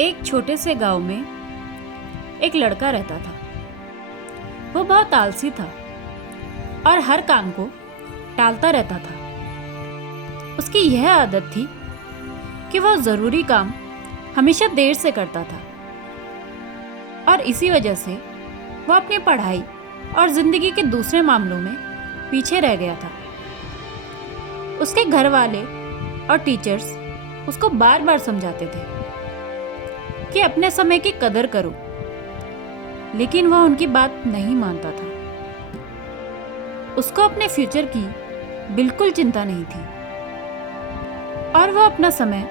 एक छोटे से गांव में एक लड़का रहता था। वो बहुत आलसी था और हर काम को टालता रहता था। उसकी यह आदत थी कि वह जरूरी काम हमेशा देर से करता था और इसी वजह से वह अपनी पढ़ाई और जिंदगी के दूसरे मामलों में पीछे रह गया था। उसके घर वाले और टीचर्स उसको बार बार समझाते थे कि अपने समय की कदर करो, लेकिन वह उनकी बात नहीं मानता था। उसको अपने फ्यूचर की बिल्कुल चिंता नहीं थी और वह अपना समय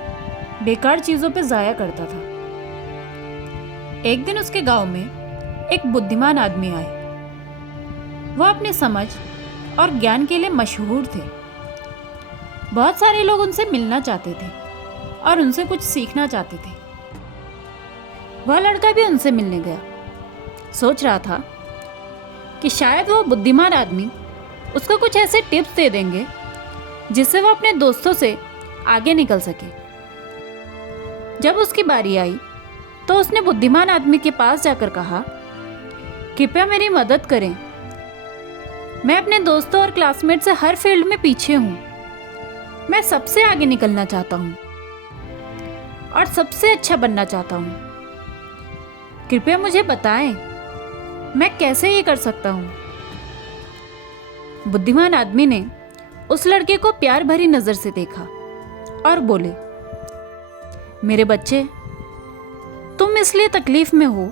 बेकार चीजों पर जाया करता था। एक दिन उसके गांव में एक बुद्धिमान आदमी आए। वह अपनी समझ और ज्ञान के लिए मशहूर थे। बहुत सारे लोग उनसे मिलना चाहते थे और उनसे कुछ सीखना चाहते थे। वह लड़का भी उनसे मिलने गया। सोच रहा था कि शायद वो बुद्धिमान आदमी उसको कुछ ऐसे टिप्स दे देंगे जिससे वो अपने दोस्तों से आगे निकल सके। जब उसकी बारी आई तो उसने बुद्धिमान आदमी के पास जाकर कहा, कृपया मेरी मदद करें। मैं अपने दोस्तों और क्लासमेट से हर फील्ड में पीछे हूं। मैं सबसे आगे निकलना चाहता हूं और सबसे अच्छा बनना चाहता हूं। कृपया मुझे बताएं, मैं कैसे ये कर सकता हूं? बुद्धिमान आदमी ने उस लड़के को प्यार भरी नजर से देखा और बोले, मेरे बच्चे, तुम इसलिए तकलीफ में हो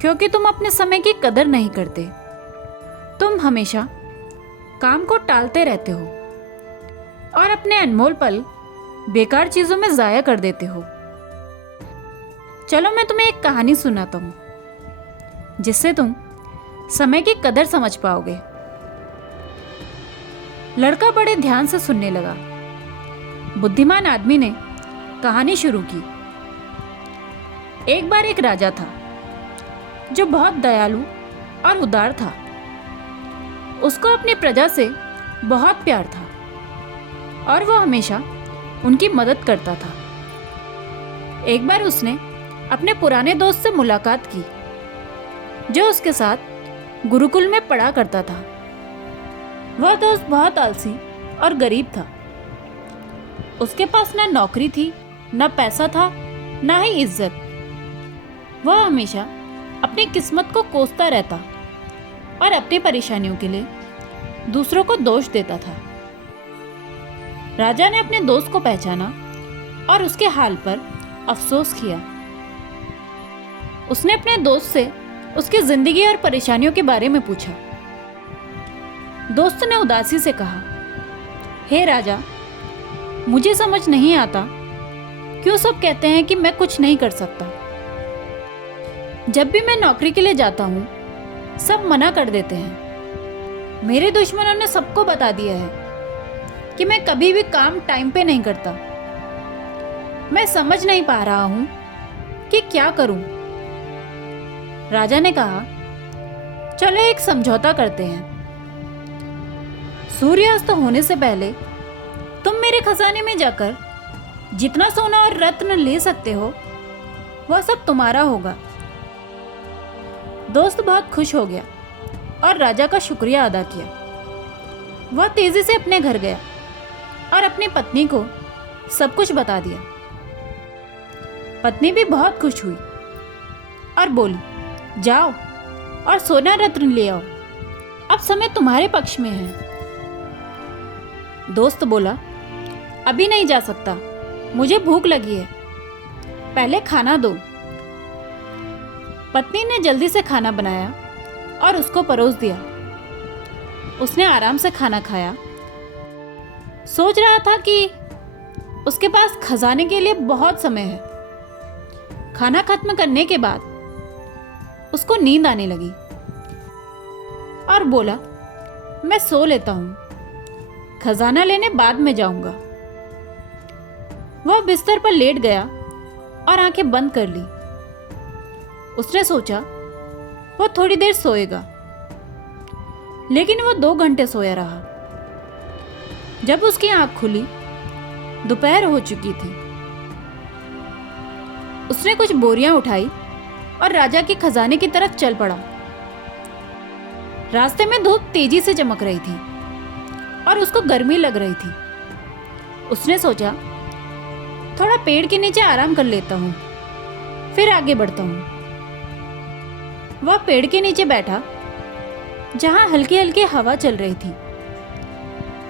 क्योंकि तुम अपने समय की कदर नहीं करते। तुम हमेशा काम को टालते रहते हो और अपने अनमोल पल बेकार चीजों में जाया कर देते हो। चलो मैं तुम्हें एक कहानी सुनाता हूं जिससे तुम समय की कदर समझ पाओगे। लड़का बड़े ध्यान से सुनने लगा। बुद्धिमान आदमी ने कहानी शुरू की। एक बार एक राजा था जो बहुत दयालु और उदार था। उसको अपनी प्रजा से बहुत प्यार था और वो हमेशा उनकी मदद करता था। एक बार उसने अपने पुराने दोस्त से मुलाकात की जो उसके साथ गुरुकुल में पढ़ा करता था। वह दोस्त बहुत आलसी और गरीब था। उसके पास ना नौकरी थी, ना पैसा था, ना ही इज्जत। वह हमेशा अपनी किस्मत को कोसता रहता और अपनी परेशानियों के लिए दूसरों को दोष देता था। राजा ने अपने दोस्त को पहचाना और उसके हाल पर अफसोस किया। उसने अपने दोस्त से उसकी जिंदगी और परेशानियों के बारे में पूछा। दोस्त ने उदासी से कहा, हे राजा, मुझे समझ नहीं आता क्यों सब कहते हैं कि मैं कुछ नहीं कर सकता। जब भी मैं नौकरी के लिए जाता हूं, सब मना कर देते हैं। मेरे दुश्मनों ने सबको बता दिया है कि मैं कभी भी काम टाइम पे नहीं करता। मैं समझ नहीं पा रहा हूं कि क्या करूं। राजा ने कहा, चलो एक समझौता करते हैं। सूर्यास्त होने से पहले तुम मेरे खजाने में जाकर जितना सोना और रत्न ले सकते हो वह सब तुम्हारा होगा। दोस्त बहुत खुश हो गया और राजा का शुक्रिया अदा किया। वह तेजी से अपने घर गया और अपनी पत्नी को सब कुछ बता दिया। पत्नी भी बहुत खुश हुई और बोली, जाओ और सोना रत्न ले आओ, अब समय तुम्हारे पक्ष में है। दोस्त बोला, अभी नहीं जा सकता, मुझे भूख लगी है, पहले खाना दो। पत्नी ने जल्दी से खाना बनाया और उसको परोस दिया। उसने आराम से खाना खाया। सोच रहा था कि उसके पास खजाने के लिए बहुत समय है। खाना खत्म करने के बाद उसको नींद आने लगी और बोला, मैं सो लेता हूं, खजाना लेने बाद में जाऊंगा। वह बिस्तर पर लेट गया और आंखें बंद कर ली। उसने सोचा वह थोड़ी देर सोएगा, लेकिन वह 2 घंटे सोया रहा। जब उसकी आंख खुली, दोपहर हो चुकी थी। उसने कुछ बोरियां उठाई और राजा के खजाने की तरफ चल पड़ा। रास्ते में धूप तेजी से चमक रही थी और उसको गर्मी लग रही थी। उसने सोचा, थोड़ा पेड़ के नीचे आराम कर लेता हूँ, फिर आगे बढ़ता हूँ। वह पेड़ के नीचे बैठा जहां हल्की हल्की हवा चल रही थी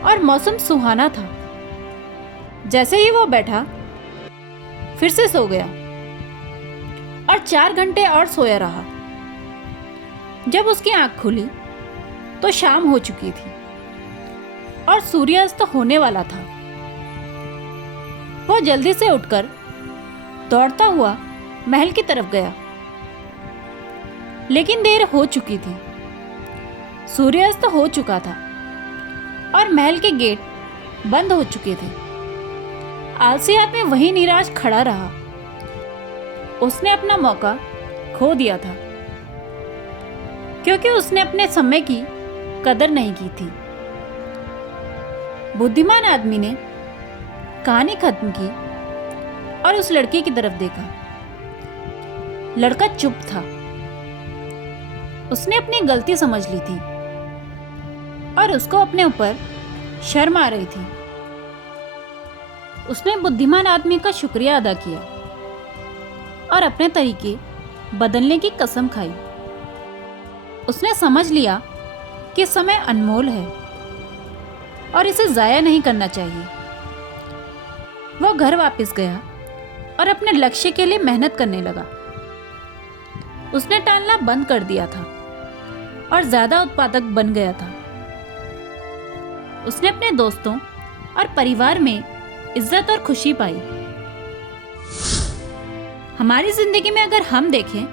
और मौसम सुहाना था। जैसे ही वो बैठा, फिर से सो गया और 4 घंटे और सोया रहा। जब उसकी आंख खुली तो शाम हो चुकी थी और सूर्यास्त होने वाला था। वो जल्दी से उठकर दौड़ता हुआ महल की तरफ गया, लेकिन देर हो चुकी थी। सूर्यास्त हो चुका था और महल के गेट बंद हो चुके थे। आलसी आदमी वहीं निराश खड़ा रहा। उसने अपना मौका खो दिया था क्योंकि उसने अपने समय की कदर नहीं की थी। बुद्धिमान आदमी ने कहानी खत्म की और उस लड़की की तरफ देखा। लड़का चुप था। उसने अपनी गलती समझ ली थी और उसको अपने ऊपर शर्म आ रही थी। उसने बुद्धिमान आदमी का शुक्रिया अदा किया और अपने तरीके बदलने की कसम खाई। उसने समझ लिया कि समय अनमोल है और इसे जाया नहीं करना चाहिए। वह घर वापस गया और अपने लक्ष्य के लिए मेहनत करने लगा। उसने टालना बंद कर दिया था और ज्यादा उत्पादक बन गया था। उसने अपने दोस्तों और परिवार में इज्जत और खुशी पाई। हमारी जिंदगी में अगर हम देखें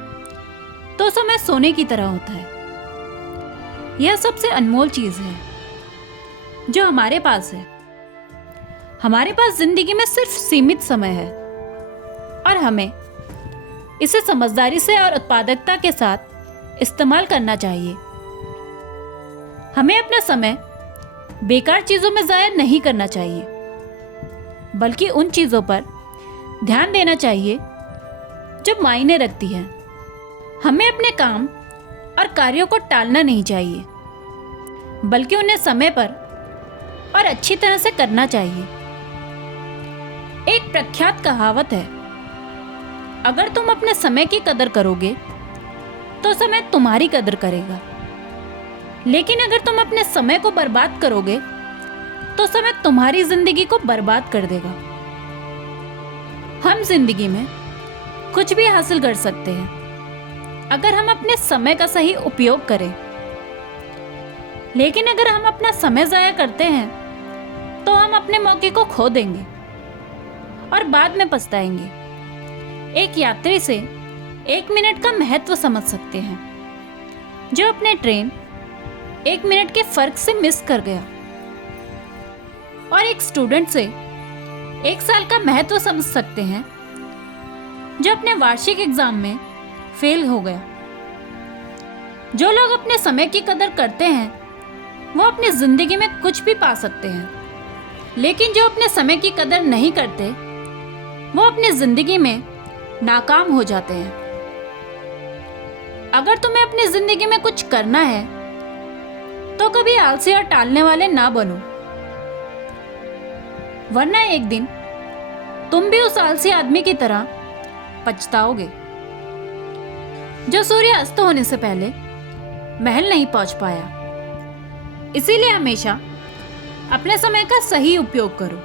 तो समय सोने की तरह होता है। यह सबसे अनमोल चीज है जो हमारे पास है। हमारे पास जिंदगी में सिर्फ सीमित समय है और हमें इसे समझदारी से और उत्पादकता के साथ इस्तेमाल करना चाहिए। हमें अपना समय बेकार चीजों में जाया नहीं करना चाहिए, बल्कि उन चीजों पर ध्यान देना चाहिए जो मायने रखती है। हमें अपने काम और कार्यों को टालना नहीं चाहिए, बल्कि उन्हें समय पर और अच्छी तरह से करना चाहिए। एक प्रख्यात कहावत है, अगर तुम अपने समय की कदर करोगे तो समय तुम्हारी कदर करेगा, लेकिन अगर तुम अपने समय को बर्बाद करोगे तो समय तुम्हारी जिंदगी को बर्बाद कर देगा। हम जिंदगी में कुछ भी हासिल कर सकते हैं अगर हम अपने समय का सही उपयोग करें, लेकिन अगर हम अपना समय जाया करते हैं तो हम अपने मौके को खो देंगे और बाद में पछताएंगे। एक यात्री से 1 मिनट का महत्व समझ सकते हैं जो अपने ट्रेन 1 मिनट के फर्क से मिस कर गया, और एक स्टूडेंट से 1 साल का महत्व समझ सकते हैं जो अपने वार्षिक एग्जाम में फेल हो गया। जो लोग अपने समय की कदर करते हैं वो अपनी जिंदगी में कुछ भी पा सकते हैं, लेकिन जो अपने समय की कदर नहीं करते वो अपनी जिंदगी में नाकाम हो जाते हैं। अगर तुम्हें अपनी जिंदगी में कुछ करना है तो कभी आलसी और टालने वाले ना बनो, वरना एक दिन तुम भी उस आलसी आदमी की तरह पछताओगे जो सूर्य अस्त होने से पहले महल नहीं पहुंच पाया। इसीलिए हमेशा अपने समय का सही उपयोग करो।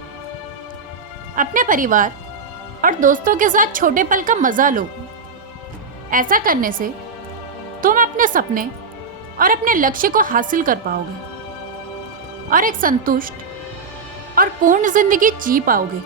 अपने परिवार और दोस्तों के साथ छोटे पल का मजा लो। ऐसा करने से तुम अपने सपने और अपने लक्ष्य को हासिल कर पाओगे और एक संतुष्ट और पूर्ण जिंदगी जी पाओगे।